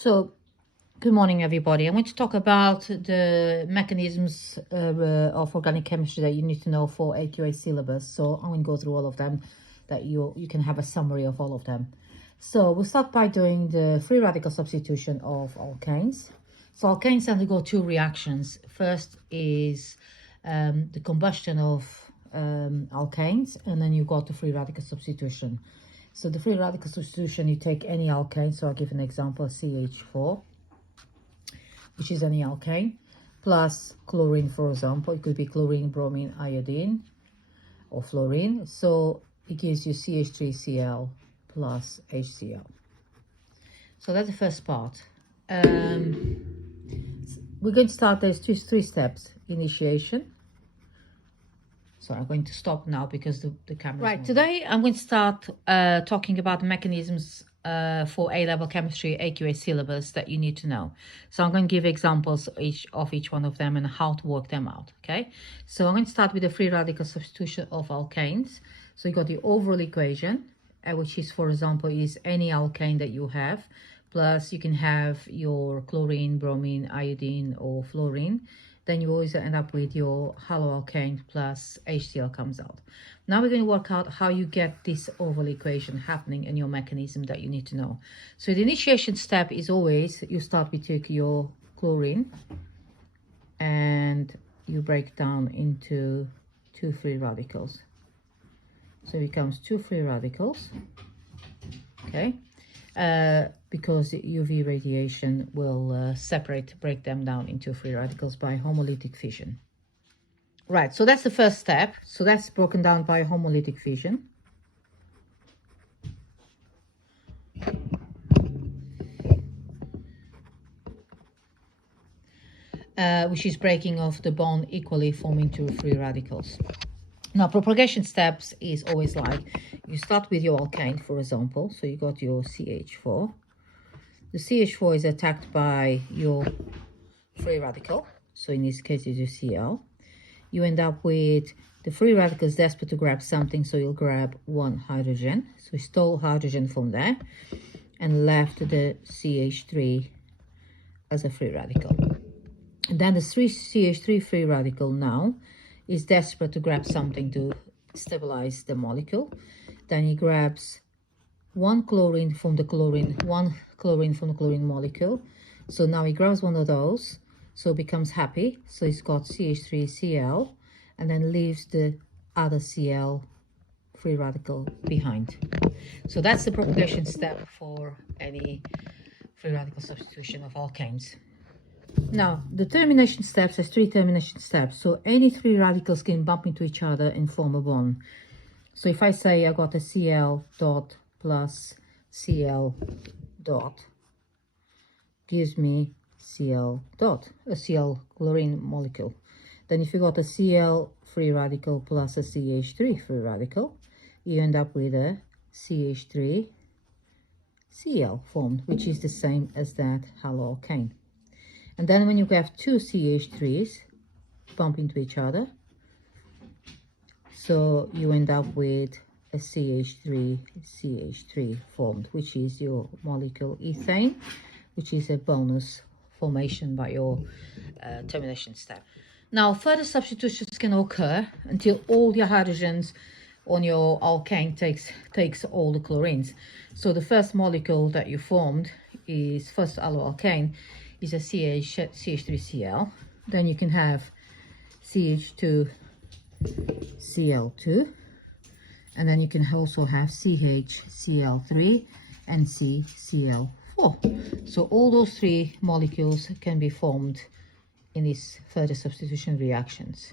So, good morning, everybody. I'm going to talk about the mechanisms of organic chemistry that you need to know for AQA syllabus. So I'm going to go through all of them, that you can have a summary of all of them. So we'll start by doing the free radical substitution of alkanes. So alkanes undergo two reactions. First is the combustion of alkanes, and then you got the free radical substitution. So the free radical substitution, you take any alkane. So I'll give an example, CH4, which is any alkane, plus chlorine, for example. It could be chlorine, bromine, iodine, or fluorine. So it gives you CH3Cl plus HCl. So that's the first part. We're going to start, there's three steps. Initiation. So I'm going to stop now because the camera. Right, today I'm going to start talking about the mechanisms for A-level chemistry AQA syllabus that you need to know. So I'm going to give examples of each one of them and how to work them out, okay? So I'm going to start with the free radical substitution of alkanes. So you got the overall equation, which is, for example, is any alkane that you have, plus you can have your chlorine, bromine, iodine, or fluorine. Then you always end up with your haloalkane plus HCl comes out. Now we're going to work out how you get this overall equation happening in your mechanism that you need to know. So the initiation step is always, you start with your chlorine and you break down into two free radicals. So it becomes two free radicals, okay? Because the UV radiation will break them down into free radicals by homolytic fission. Right, so that's the first step. So that's broken down by homolytic fission. Which is breaking off the bond equally, forming two free radicals. Now, propagation steps is always like, you start with your alkane, for example. So you got your CH4. The CH4 is attacked by your free radical. So in this case, it's your Cl. You end up with the free radical is desperate to grab something, so you'll grab one hydrogen. So you stole hydrogen from there and left the CH3 as a free radical. And then the CH3 free radical now is desperate to grab something to stabilize the molecule. Then he grabs one chlorine from the chlorine, one chlorine from the chlorine molecule. So now he grabs one of those, so it becomes happy. So he's got CH3Cl and then leaves the other Cl free radical behind. So that's the propagation step for any free radical substitution of alkanes. Now, the termination steps, there's three termination steps. So any three radicals can bump into each other and form a bond. So if I say I got a Cl dot plus Cl dot, gives me Cl dot, a Cl chlorine molecule. Then if you got a Cl free radical plus a CH3 free radical, you end up with a CH3 Cl formed, which is the same as that haloalkane. And then when you have two CH3s bump into each other, so you end up with a CH3 formed, which is your molecule ethane, which is a bonus formation by your termination step. Now, further substitutions can occur until all your hydrogens on your alkane takes all the chlorines. So the first molecule that you formed is first alloalkane, is a CH3Cl. Then you can have CH2Cl2, and then you can also have CHCl3 and CCl4. So all those three molecules can be formed in these further substitution reactions.